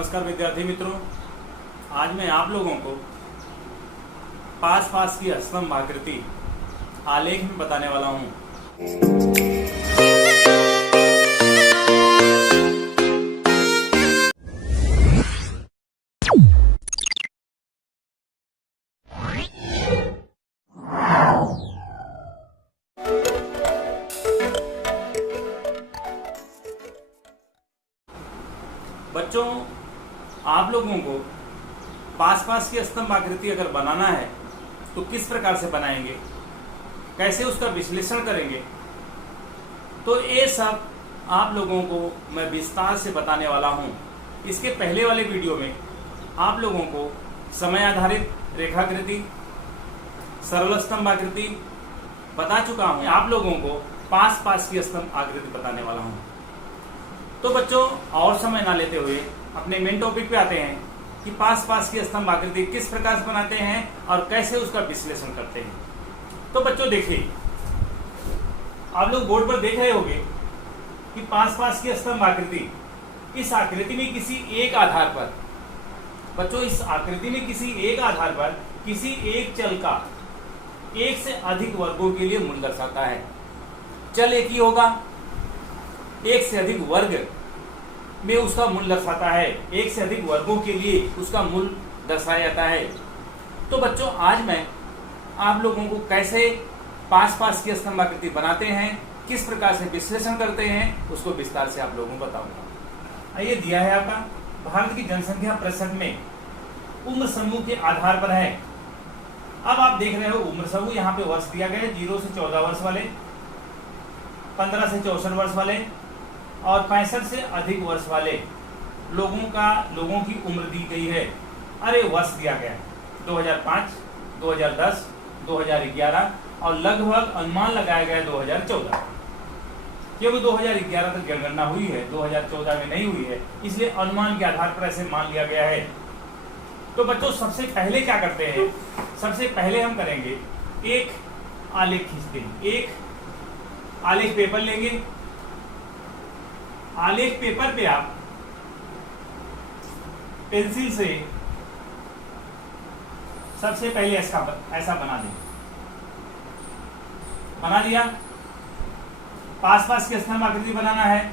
नमस्कार विद्यार्थी मित्रों, आज मैं आप लोगों को पास की स्तंभ आकृति आलेख में बताने वाला हूँ। बच्चों, आप लोगों को पास की स्तंभ आकृति अगर बनाना है तो किस प्रकार से बनाएंगे, कैसे उसका विश्लेषण करेंगे, तो ये सब आप लोगों को मैं विस्तार से बताने वाला हूं। इसके पहले वाले वीडियो में आप लोगों को समय आधारित रेखाकृति, सरल स्तंभ आकृति बता चुका हूं। आप लोगों को पास की स्तंभ आकृति बताने वाला हूं। तो बच्चों, और समय ना लेते हुए अपने मेन टॉपिक पे आते हैं कि पास की स्तंभ आकृति किस प्रकार से बनाते हैं और कैसे उसका विश्लेषण करते हैं। तो बच्चों देखिए, आप लोग बोर्ड पर देख रहे होंगे कि पास की स्तंभ आकृति, इस आकृति में किसी एक आधार पर, बच्चों इस आकृति में किसी एक आधार पर किसी एक चल का एक से अधिक वर्गों के लिए मूल दर्शाता है। चल एक ही होगा, एक से अधिक वर्ग में उसका मूल दर्शाता है, एक से अधिक वर्गों के लिए उसका मूल दर्शाया जाता है। तो बच्चों, आज मैं आप लोगों को कैसे पास की स्तंभ आकृति बनाते हैं, किस प्रकार से विश्लेषण करते हैं, उसको विस्तार से आप लोगों को बताऊंगा। आइए, दिया है आपका भारत की जनसंख्या प्रतिशत में उम्र समूह के आधार पर है। अब आप देख रहे हो उम्र समूह, यहाँ पे वर्ष दिया गया है 0 से 14 वर्ष वाले, 15 से 64 वर्ष वाले और 65 से अधिक वर्ष वाले लोगों की उम्र दी गई है। अरे वर्ष दिया गया है 2005, 2010, 2011 और लगभग अनुमान लगाया गया है 2014, क्योंकि 2011 तक जनगणना हुई है, 2014 में नहीं हुई है, इसलिए अनुमान के आधार पर ऐसे मान लिया गया है। तो बच्चों, सबसे पहले क्या करते हैं, सबसे पहले हम करेंगे एक आलेख खींचते हैं। एक आलेख पेपर लेंगे। आलेख पेपर पे आप पेंसिल से सबसे पहले ऐसा बना दें। बना दिया। पास की स्तंभ आकृति बनाना है।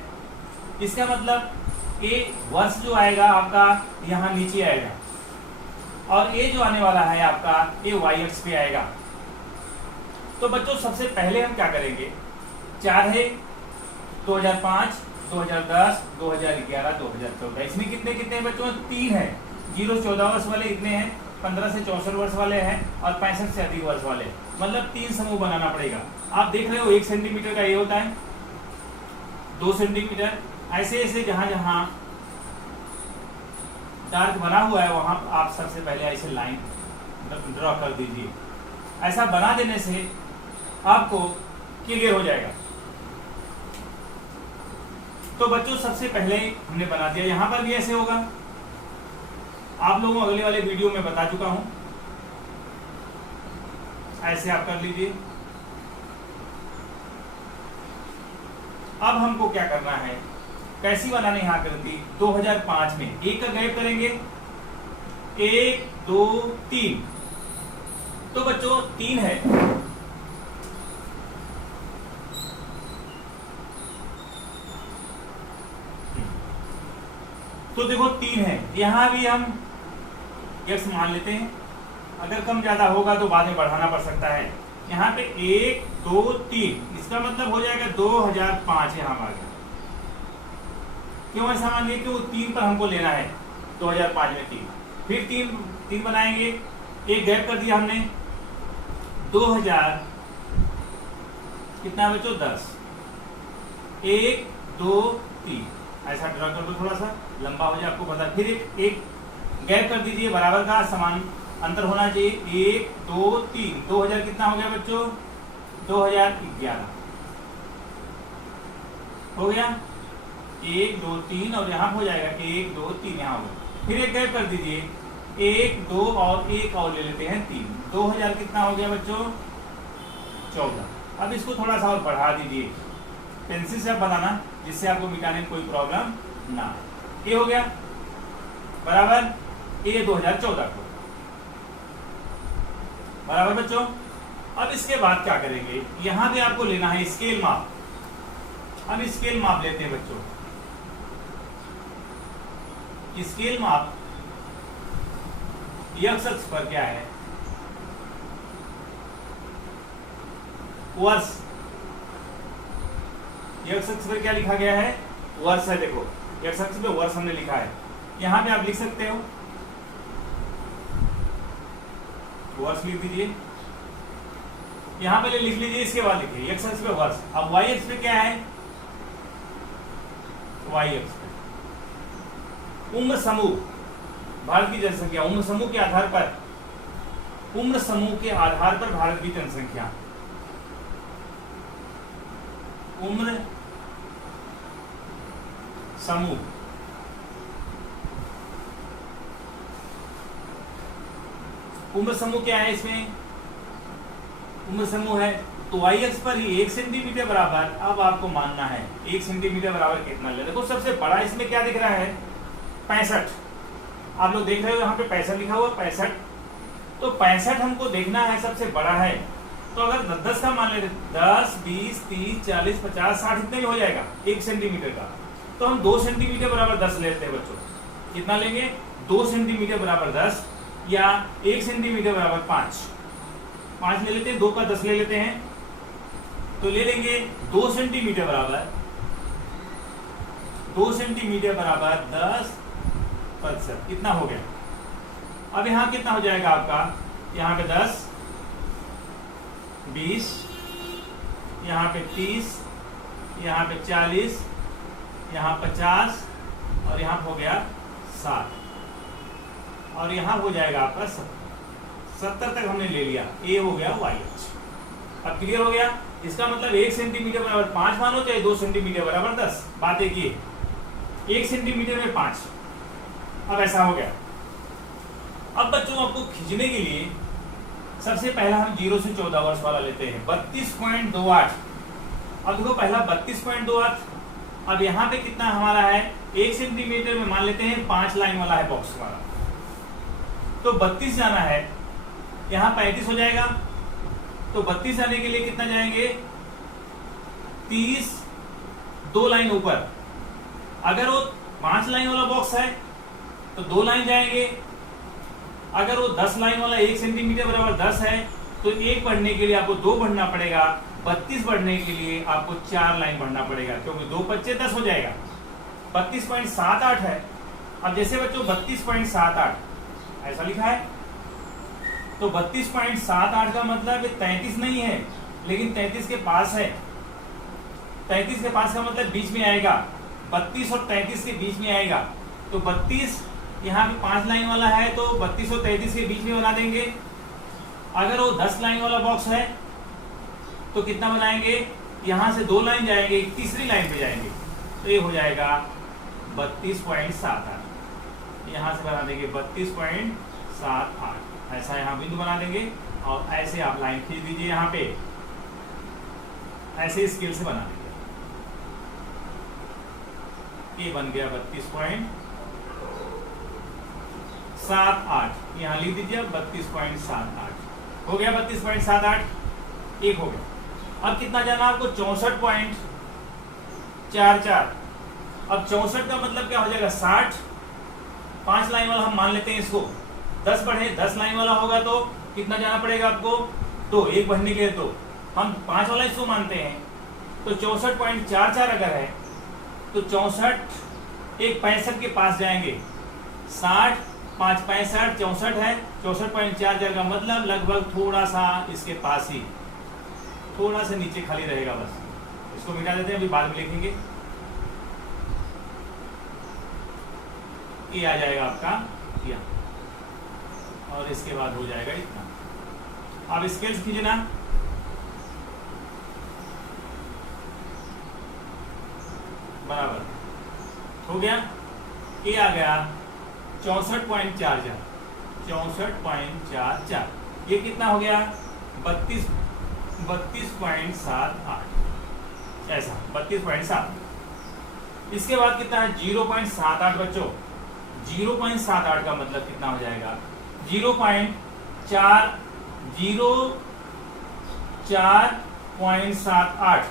इसका मतलब ये वर्ष जो आएगा आपका यहां नीचे आएगा और ये जो आने वाला है आपका ये वाई अक्ष पे आएगा। तो बच्चों, सबसे पहले हम क्या करेंगे, 4 है 2005, 2010, 2011, 2014। इसमें कितने हैं बच्चों? 3 है। 0 से 14 वर्ष वाले इतने हैं, 15 से 64 वर्ष वाले हैं और 65 से अधिक वर्ष वाले, मतलब 3 समूह बनाना पड़ेगा। आप देख रहे हो 1 सेंटीमीटर का ये होता है, 2 सेंटीमीटर, ऐसे ऐसे जहां जहां डार्क बना हुआ है वहां आप सबसे पहले ऐसे लाइन ड्रॉ कर दीजिए। ऐसा बना देने से आपको क्लियर हो जाएगा। तो बच्चों, सबसे पहले हमने बना दिया। यहां पर भी ऐसे होगा, आप लोगों को अगले वाले वीडियो में बता चुका हूं। ऐसे आप कर लीजिए। अब हमको क्या करना है, कैसी बनानी है आकृति, 2005 में एक का गैप करेंगे, 1 2 3। तो बच्चों 3 है, तो देखो 3 है। यहां भी हम x मान लेते हैं, अगर कम ज्यादा होगा तो बाद में बढ़ाना पड़ सकता है। यहाँ पे 1 2 3, इसका मतलब हो जाएगा 2005 यहाँ आ गया। क्यों ऐसा मान लिया? क्यों 3 पर हमको लेना है, 2005 में 3, फिर 3 बनाएंगे, एक गैप कर दिया हमने, 2000 कितना बच्चों 10, 1 2 3, ऐसा ड्रा कर दो, थोड़ा सा लंबा हो जाए, आपको पता। फिर एक गैप कर दीजिए, बराबर का समान अंतर होना चाहिए, 1 2 3, 2000 कितना हो गया बच्चों, 2011 हो गया, 1 2 3 और यहाँ हो जाएगा 1 2 3, यहाँ होगा। फिर एक गैप कर दीजिए, 1 2 और 1 और ले लेते हैं 3, 2000 कितना हो गया बच्चों, 14। अब इसको थोड़ा सा और बढ़ा दीजिए, पेंसिल से बनाना जिससे आपको मिटाने में कोई प्रॉब्लम ना आए। ये हो गया। बराबर A 2014 को। बराबर बच्चों। अब इसके बाद क्या करेंगे, यहां भी आपको लेना है स्केल माप। अब स्केल माप लेते हैं बच्चों। स्केल माप x अक्ष पर क्या है, वर्ष। x अक्ष पर क्या लिखा गया है, वर्ष है। देखो x अक्ष पे वर्ष हमने लिखा है, यहां पे आप लिख सकते हो वर्ष लिख दीजिए, यहां पहले लिख लीजिए, इसके बाद लिखिए x अक्ष पे वर्ष। अब y अक्ष पे क्या है, y अक्ष पे उम्र समूह, भारत की जनसंख्या, उम्र समूह के आधार पर, उम्र समूह के आधार पर भारत की जनसंख्या, उम्र समूह, उम्र समूह क्या है, इसमें उम्र समूह है तो y अक्ष पर ही 1 सेंटीमीटर बराबर, अब आपको मानना है 1 सेंटीमीटर बराबर कितना ले। देखो सबसे बड़ा इसमें क्या दिख रहा है, 65। आप लोग देख रहे हो यहाँ पे 65 लिखा हुआ, 65। तो 65 हमको देखना है, सबसे बड़ा है। तो अगर 10 का मान लेते, 10, 20, 30, 40, 50, 60 इतने ही हो जाएगा 1 सेंटीमीटर का। तो हम 2 सेंटीमीटर बराबर 10 लेते हैं बच्चों। कितना लेंगे, 2 सेंटीमीटर बराबर 10 या 1 सेंटीमीटर बराबर 5 ले लेते हैं, 2 का 10 ले लेते हैं। तो ले लेंगे 2 सेंटीमीटर बराबर 10%। कितना हो गया, अब यहाँ कितना हो जाएगा आपका, यहाँ पे 10, 20, यहाँ पे 30, यहाँ पे 40, यहाँ 50 और यहाँ हो गया 60 और यहाँ हो जाएगा आपका 70 तक हमने ले लिया। ए हो गया y अक्ष। अब क्लियर हो गया। इसका मतलब 1 सेंटीमीटर बराबर 5 मानो, चाहे 2 सेंटीमीटर बराबर 10। बात एक ये, 1 सेंटीमीटर में 5। अब ऐसा हो गया। अब बच्चों आपको खींचने के लिए सबसे पहला हम 0 से 14 वर्ष वाला लेते हैं, 32.28। अब देखो पहला 32.28। अब यहाँ पे कितना हमारा है, 1 सेंटीमीटर में मान लेते हैं 5 लाइन वाला है बॉक्स वाला। तो 32 जाना है, यहाँ 35 हो जाएगा। तो 32 जाने के लिए कितना जाएंगे, 30, 2 लाइन ऊपर। अगर वो 5 लाइन वाला बॉक्स है तो 2 लाइन जाएंगे। अगर वो 10 लाइन वाला 1 सेंटीमीटर बराबर 10 है तो 1 बढ़ने के लिए आपको 2 बढ़ना पड़ेगा। 32 बढ़ने के लिए आपको 4 लाइन बढ़ना पड़ेगा, क्योंकि 2 पच्चे 10 हो जाएगा। 32.78 है। अब जैसे बच्चों 32.78 ऐसा लिखा है, तो 32.78 का मतलब 33 नहीं है, लेकिन 33 के पास है। 33 के पास का मतलब बीच में आएगा, 32 और 33 के बीच में आएगा। तो 32 यहाँ पे 5 लाइन वाला है तो 32 और 33 के बीच में बना देंगे। अगर वो 10 लाइन वाला बॉक्स है तो कितना बनाएंगे, यहाँ से 2 लाइन जाएंगे, तीसरी लाइन पे जाएंगे, तो ये हो जाएगा 32.78। यहाँ से बना देंगे 32.78। ऐसा यहाँ बिंदु बना देंगे और ऐसे आप लाइन खींच दीजिए, यहाँ पे ऐसे स्केल से बना देंगे। ये बन गया 32.78। यहाँ लिख दीजिए 32.78 हो गया। 32.78 एक हो गया। अब कितना जाना आपको, 64.44। अब 64 का मतलब क्या हो जाएगा, 60। 5 लाइन वाला हम मान लेते हैं इसको, 10 बढ़े 10 लाइन वाला होगा तो कितना जाना पड़ेगा आपको, तो 1 बढ़ने के लिए तो हम 5 वाला इसको मानते हैं। तो 64.44 अगर है तो 64 एक 65 के पास जाएंगे, 60 5 65 64 है। 64.44 का मतलब लगभग थोड़ा सा इसके पास ही, थोड़ा सा नीचे खाली रहेगा, बस इसको मिटा देते हैं, अभी बाद में लिखेंगे। ये आ जाएगा आपका यहाँ, और इसके बाद हो जाएगा इतना। अब स्केल्स खींचना, बराबर हो गया। ये आ गया 64.44। 64.44 ये कितना हो गया, 32.78। ऐसा 32.7। इसके बाद कितना है, 0.78 बच्चों, 0.78 का मतलब कितना हो जाएगा? 0.478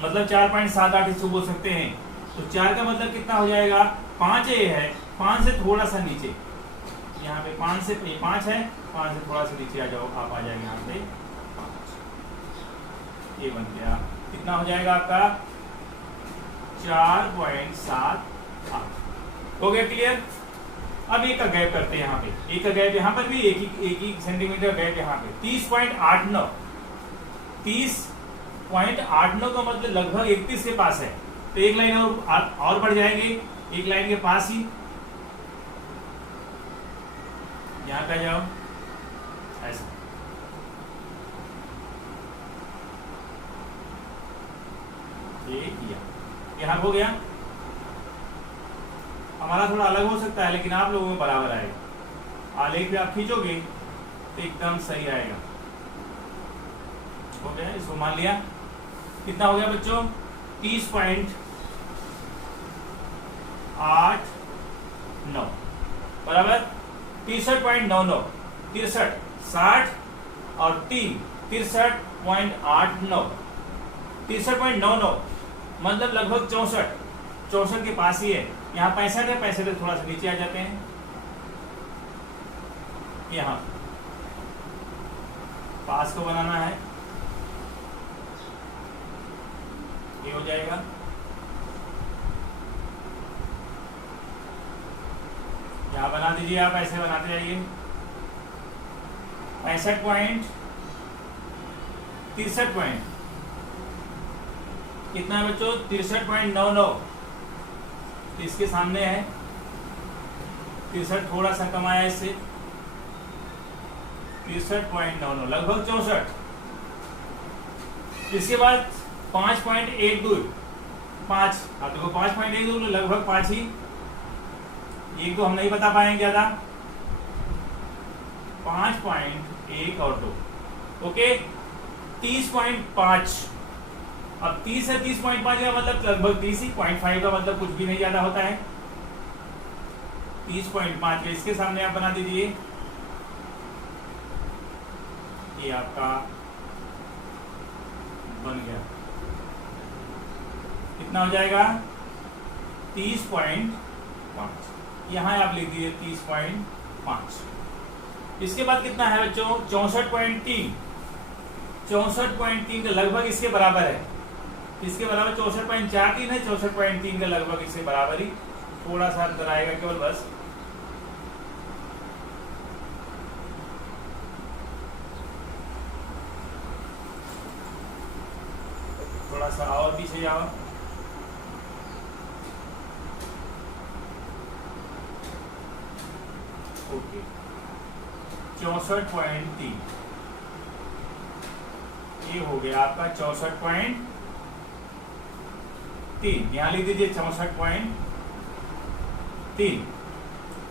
मतलब 4.78 इसको बोल सकते हैं। तो 4 का मतलब कितना हो जाएगा? 5 ये है, 5 से थोड़ा सा नीचे, यहाँ पे 5 से 5 है, 5 से थोड़ा सा नीचे आ जाओ, आप आ जाएंगे यहाँ पे 5, ये बन गया। कितना हो जाएगा आपका? 4.78 हो गया। क्लियर? अब एक का गैप करते हैं यहाँ पे, एक का गैप यहाँ पर भी, एक ही सेंटीमीटर गैप यहाँ पे। 30.89 30.89 का मतलब लगभग 31 के पास है। तो एक लाइन और बढ़ जाएंगे, एक लाइन के पास ही, यहां का जाओ ऐसा, ये किया, यहां हो गया। हमारा थोड़ा अलग हो सकता है, लेकिन आप लोगों में बराबर आएगा। आलेख भी आप खींचोगे तो एकदम सही आएगा। हो गया, इसको मान लिया। कितना हो गया बच्चों? 30.89 बराबर 63.99, 63, 60 और 3, 63.89, 63.99 मतलब लगभग 64 के पास ही है। यहाँ 65 है, 65 से थोड़ा सा नीचे आ जाते हैं, यहाँ पास को बनाना है, ये हो जाएगा। यहाँ बना दीजिए, आप ऐसे बनाते जाइए। 65.63 पॉइंट कितना है बच्चों? 63.99, इसके सामने है 63, थोड़ा सा कम आया इससे, 63.99 लगभग 64। इसके बाद 5.12, 5 आप देखो 5.12 लगभग 5 ही, एक दो हम नहीं बता पाएंगे ज्यादा, 5.1 और 2, ओके। 30.5, अब 30 है, 30.5 का मतलब लगभग 30 ही, 0.5 का मतलब कुछ भी नहीं ज्यादा होता है। 30.5 इसके सामने आप बना दीजिए, ये आपका बन गया। कितना हो जाएगा? 30.5, यहां आप लिख दीजिए 30.5। इसके बाद कितना है बच्चों? 64.3, 64.3 का लगभग इसके बराबर है, इसके बराबर 64.43 है, 64.3 का लगभग इसके बराबर ही, थोड़ा सा अंतर आएगा केवल बस। थोड़ा सा और पीछे जाओ, ओके। 64.3 ये हो गया आपका 64.3, यहां लिख दीजिए 64.3।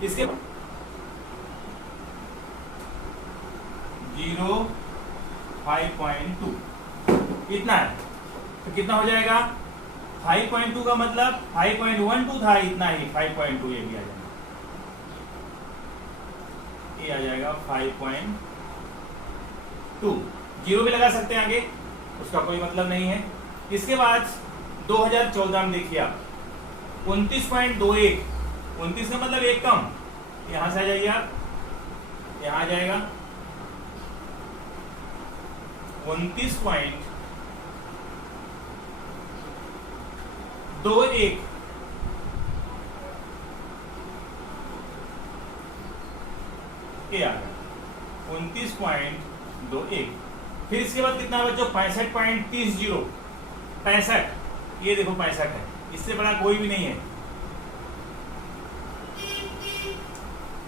इसके 0.5.2 इतना है, तो कितना हो जाएगा? 5.2 का मतलब 5.12 था, इतना ही 5.2 ये भी आ जाएगा, ये आ जाएगा 5.2। जीरो भी लगा सकते हैं आगे, उसका कोई मतलब नहीं है। इसके बाद 2014 में देखिए आप 29.21, 29 का मतलब एक कम, यहां से आ जाइए आप, यहां आ जाएगा 29.21, ये आ गया 29.21। फिर इसके बाद कितना बच्चों? 65.30, 65, ये देखो 65 है, इससे बड़ा कोई भी नहीं है,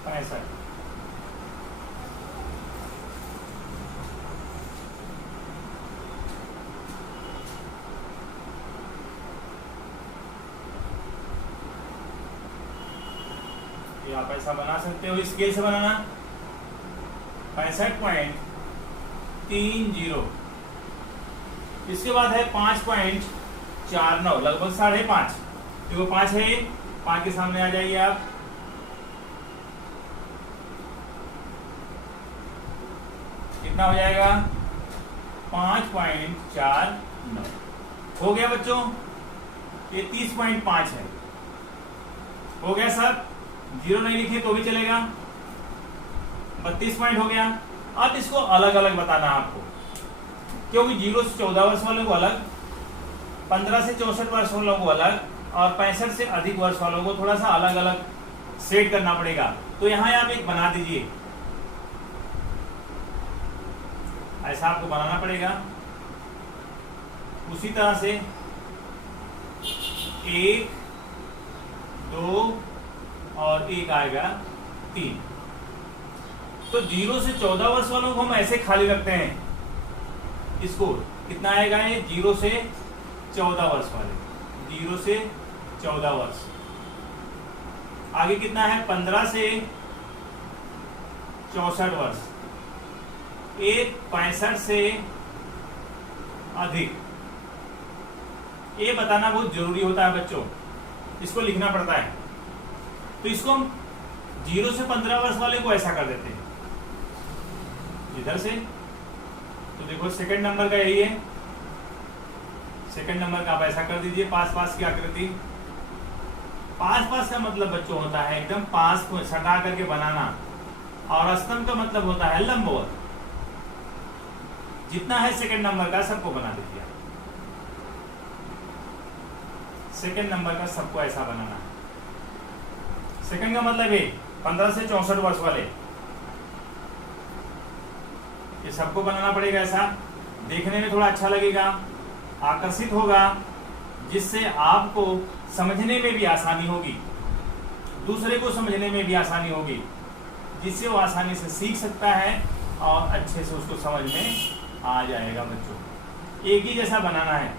65। ये आप ऐसा बना सकते हो, स्केल से बनाना। 65.30, इसके बाद है 5.49 लगभग 5.5, देखो 5 है, 5 के सामने आ जाइए आप, कितना हो जाएगा 5.49 हो गया बच्चों। ये 30.5 है। हो गया सर, जीरो नहीं लिखे तो भी चलेगा। 32 पॉइंट हो गया। अब इसको अलग अलग बताना है आपको, क्योंकि 0 से 14 वर्ष वालों को अलग, 15 से 64 वर्ष वालों को अलग, और 65 से अधिक वर्ष वालों को थोड़ा सा अलग अलग सेट करना पड़ेगा। तो यहां आप एक बना दीजिए, ऐसा आपको बनाना पड़ेगा। उसी तरह से 1, 2 और 1 आएगा 3। तो 0 से 14 वर्ष वालों को हम ऐसे खाली रखते हैं। इसको कितना आएगा ये 0 से 14 वर्ष वाले, 0 से 14 वर्ष। आगे कितना है 15 से 64 वर्ष, एक 65 से अधिक। ये बताना बहुत जरूरी होता है बच्चों, इसको लिखना पड़ता है। तो इसको हम 0 से 15 वर्ष वाले को ऐसा कर देते हैं इधर से। तो देखो सेकंड नंबर का यही है, सेकंड नंबर का आप ऐसा कर दीजिए, पास पास की आकृति। पास पास का मतलब बच्चों होता है एकदम पास को सटा करके बनाना, और स्तंभ का मतलब होता है लंबवत। जितना है सेकंड नंबर का सबको बना दीजिए। सेकंड नंबर का सबको ऐसा बनाना है। सेकंड का मतलब है 15 से 64 वर्ष वाले, ये सबको बनाना पड़ेगा ऐसा। देखने में थोड़ा अच्छा लगेगा, आकर्षित होगा, जिससे आपको समझने में भी आसानी होगी, दूसरे को समझने में भी आसानी होगी, जिससे वो आसानी से सीख सकता है और अच्छे से उसको समझ में आ जाएगा बच्चों। एक ही जैसा बनाना है,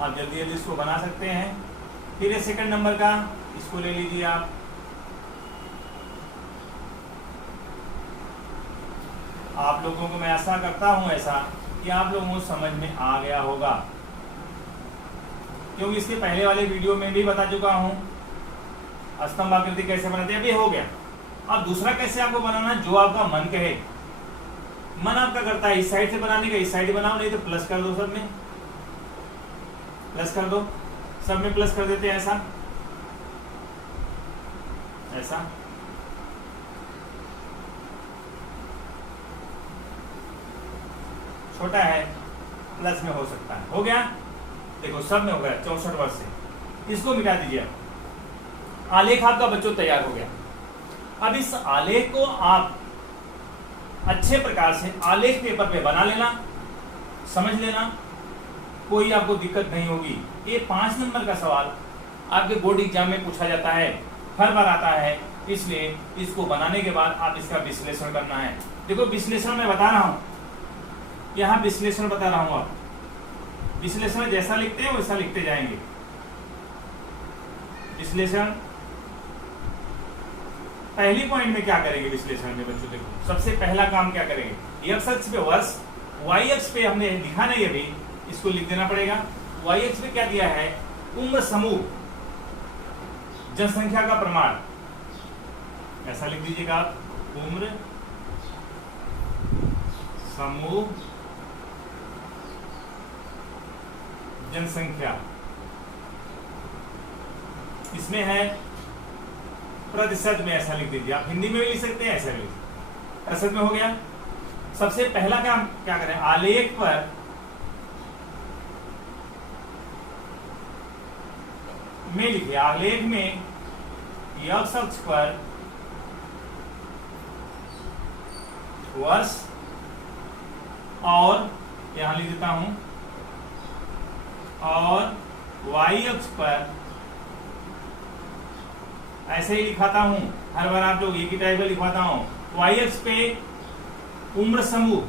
आप जल्दी जल्दी इसको बना सकते हैं। फिर ये सेकंड नंबर का, इसको ले लीजिए आप। आप लोगों को मैं आशा करता हूं ऐसा कि आप लोगों को समझ में आ गया होगा, क्योंकि इसके पहले वाले वीडियो में भी बता चुका हूं स्तंभ आकृति कैसे बनाते हैं। अभी हो गया। अब दूसरा कैसे आपको बनाना, जो आपका मन कहे। मन आपका करता है इस साइड से बनाने का, इस साइड बनाओ, नहीं तो प्लस कर दो, सब में प्लस कर दो, सब में प्लस कर देते हैं ऐसा ऐसा। छोटा है प्लस में हो सकता है। हो गया, देखो सब में हो गया 64 वर्ष से। इसको मिटा दीजिए। आलेख आपका बच्चों तैयार हो गया। अब इस आलेख को आप अच्छे प्रकार से आलेख पेपर पे बना लेना, समझ लेना, कोई आपको दिक्कत नहीं होगी। ये 5 नंबर का सवाल आपके बोर्ड एग्जाम में पूछा जाता है, हर बार आता है, इसलिए इसको बनाने के बाद आप इसका विश्लेषण करना है। देखो विश्लेषण मैं बता रहा हूं, यहां विश्लेषण बता रहा हूं। आप विश्लेषण जैसा लिखते हैं वैसा लिखते जाएंगे। विश्लेषण पहली पॉइंट में क्या करेंगे विश्लेषण में बच्चों, देखो सबसे पहला काम क्या करेंगे, एक्स अक्ष पे वर्ष, वाई अक्ष पे हमने लिखा नहीं अभी, इसको लिख देना पड़ेगा। वाई अक्ष पे क्या दिया है, उम्र समूह, जनसंख्या का प्रमाण, ऐसा लिख दीजिएगा आप, उम्र समूह जनसंख्या। इसमें है प्रतिशत में, ऐसा लिख दीजिए आप। हिंदी में भी लिख सकते हैं, ऐसा भी प्रतिशत में हो गया। सबसे पहला काम क्या करें, आलेख पर में लिखिए, आलेख में एक्स अक्ष पर वर्ष, और यहां लिख देता हूं, और वाई अक्ष पर ऐसे ही लिखाता हूं, हर बार आप लोग एक ही टाइप का लिखवाता हूं। वाई अक्ष पे उम्र समूह,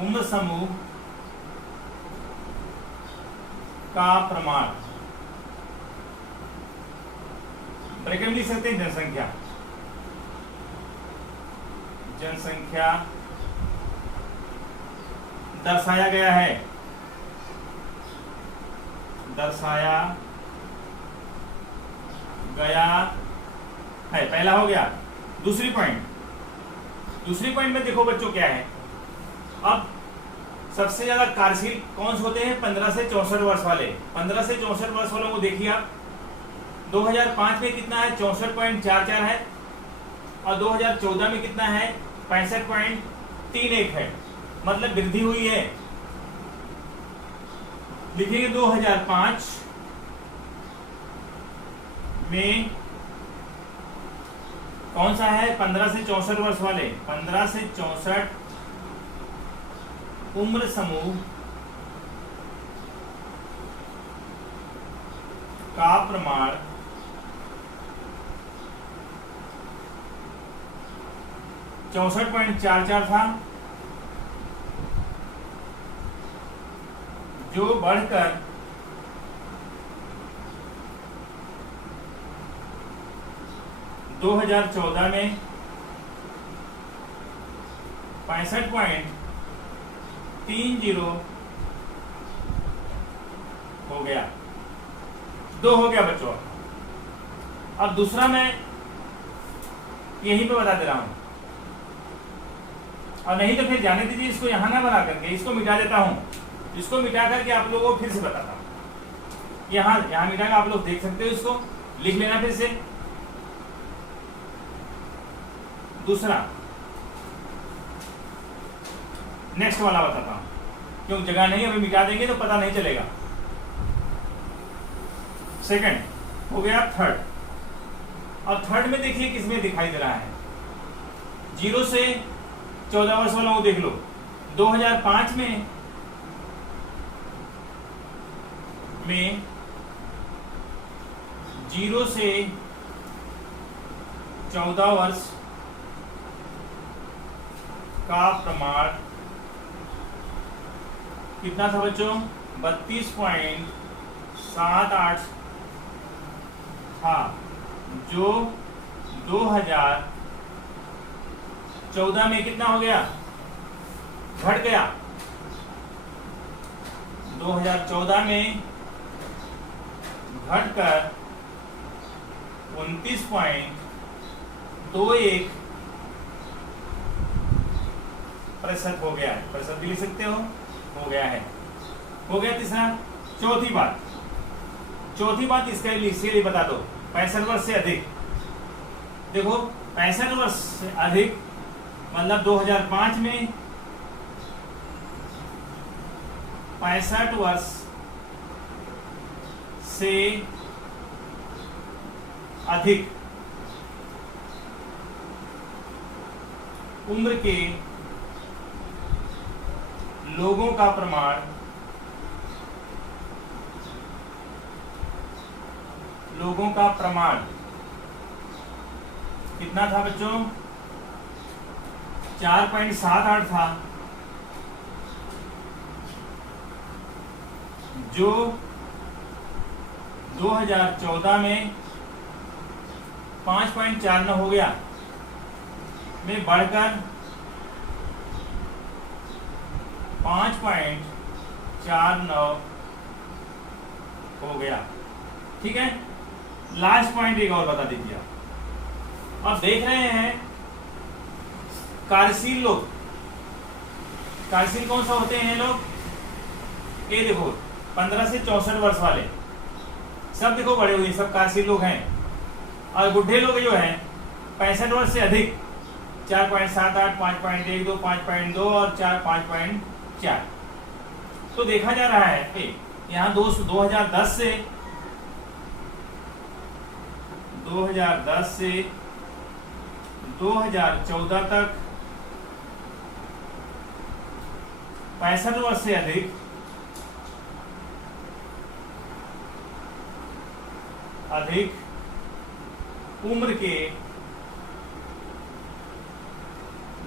उम्र समूह का प्रमाण, ब्रैकेट में लिख सकते हैं जनसंख्या, जनसंख्या दर्शाया गया है, दर्शाया गया है। पहला हो गया। दूसरी पॉइंट में देखो बच्चों क्या है, अब सबसे ज्यादा कार्यशील कौन से होते हैं? 15 से 64 वर्ष वाले। 15 से 64 वर्ष वालों को देखिए आप, 2005 में कितना है? 64.44 है, और 2014 में कितना है? 65.31 है, मतलब वृद्धि हुई है। लिखेंगे 2005 में कौन सा है? 15 से 64 वर्ष वाले। 15 से 64 उम्र समूह का प्रमाण 64.44 था, जो बढ़कर 2014 में 65.30 हो गया। 2 हो गया बच्चों। अब दूसरा मैं यहीं पे बता दे रहा हूं, और नहीं तो फिर जाने दीजिए, इसको यहां ना बना करके इसको मिटा देता हूं। इसको मिटा करके आप लोगों को फिर से बताता हूं। यहां मिटा कर आप लोग देख सकते हो, इसको लिख लेना फिर से। दूसरा नेक्स्ट वाला बताता हूं, क्योंकि जगह नहीं, अभी मिटा देंगे तो पता नहीं चलेगा। सेकंड हो गया। थर्ड, और थर्ड में देखिए किसमें दिखाई दे रहा है? 0 से 14 वर्ष वालों को देख लो। 2005 में 0 से 14 वर्ष का प्रमाण कितना था बच्चों? 32.78 था, जो 2014 में कितना हो गया? घट गया। 2014 में घटकर 29.21% हो गया है। प्रतिशत भी लिख सकते हो गया है। हो गया तीसरा। चौथी बात इसके लिए बता दो, 65 वर्ष से अधिक। देखो 65 वर्ष से अधिक मतलब 2005 में 65 वर्ष से अधिक उम्र के लोगों का प्रमाण कितना था बच्चों? 4.78 था, जो 2014 में 5.49 हो गया, में बढ़कर 5.49 हो गया। ठीक है। लास्ट पॉइंट एक और बता दीजिए आप। अब देख रहे हैं कार्यशील लोग, कार्यशील कौन सा होते हैं लोग? ये देखो 15 से 64 वर्ष वाले सब देखो बड़े हुए, सब कार्यशील लोग हैं। और बुढ़े लोग जो हैं 65 वर्ष से अधिक 4.78, 5.12, 5.2 और 5.4। तो देखा जा रहा है यहाँ 2010 से 2014 तक 65 वर्ष से अधिक उम्र के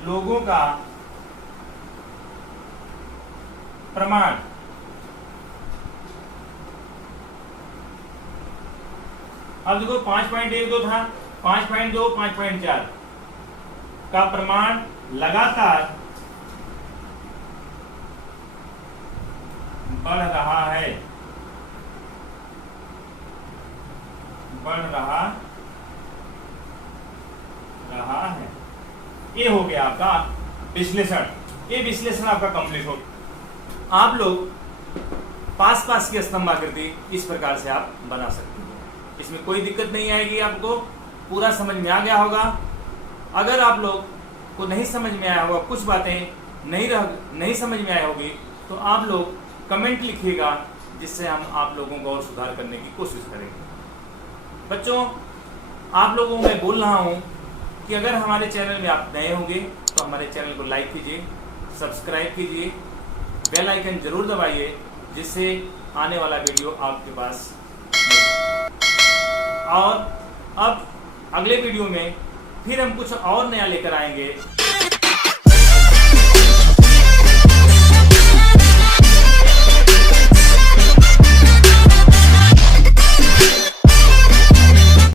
लोगों का प्रमाण अब देखो 5.12 था, 5.2, 5.4 का प्रमाण लगातार बढ़ रहा है, रहा है। ये हो गया आपका विश्लेषण। ये विश्लेषण आपका कंप्लीट हो गया। आप लोग पास की स्तंभाकृति इस प्रकार से आप बना सकते हैं। इसमें कोई दिक्कत नहीं आएगी, आपको पूरा समझ में आ गया होगा। अगर आप लोग को नहीं समझ में आया होगा, कुछ बातें नहीं समझ में आई होगी, तो आप लोग कमेंट लिखिएगा, जिससे हम आप लोगों को और सुधार करने की कोशिश करेंगे। बच्चों, आप लोगों को मैं बोल रहा हूं कि अगर हमारे चैनल में आप नए होंगे तो हमारे चैनल को लाइक कीजिए, सब्सक्राइब कीजिए, बेल आइकन जरूर दबाइए, जिससे आने वाला वीडियो आपके पास मिले। और अब अगले वीडियो में फिर हम कुछ और नया लेकर आएंगे।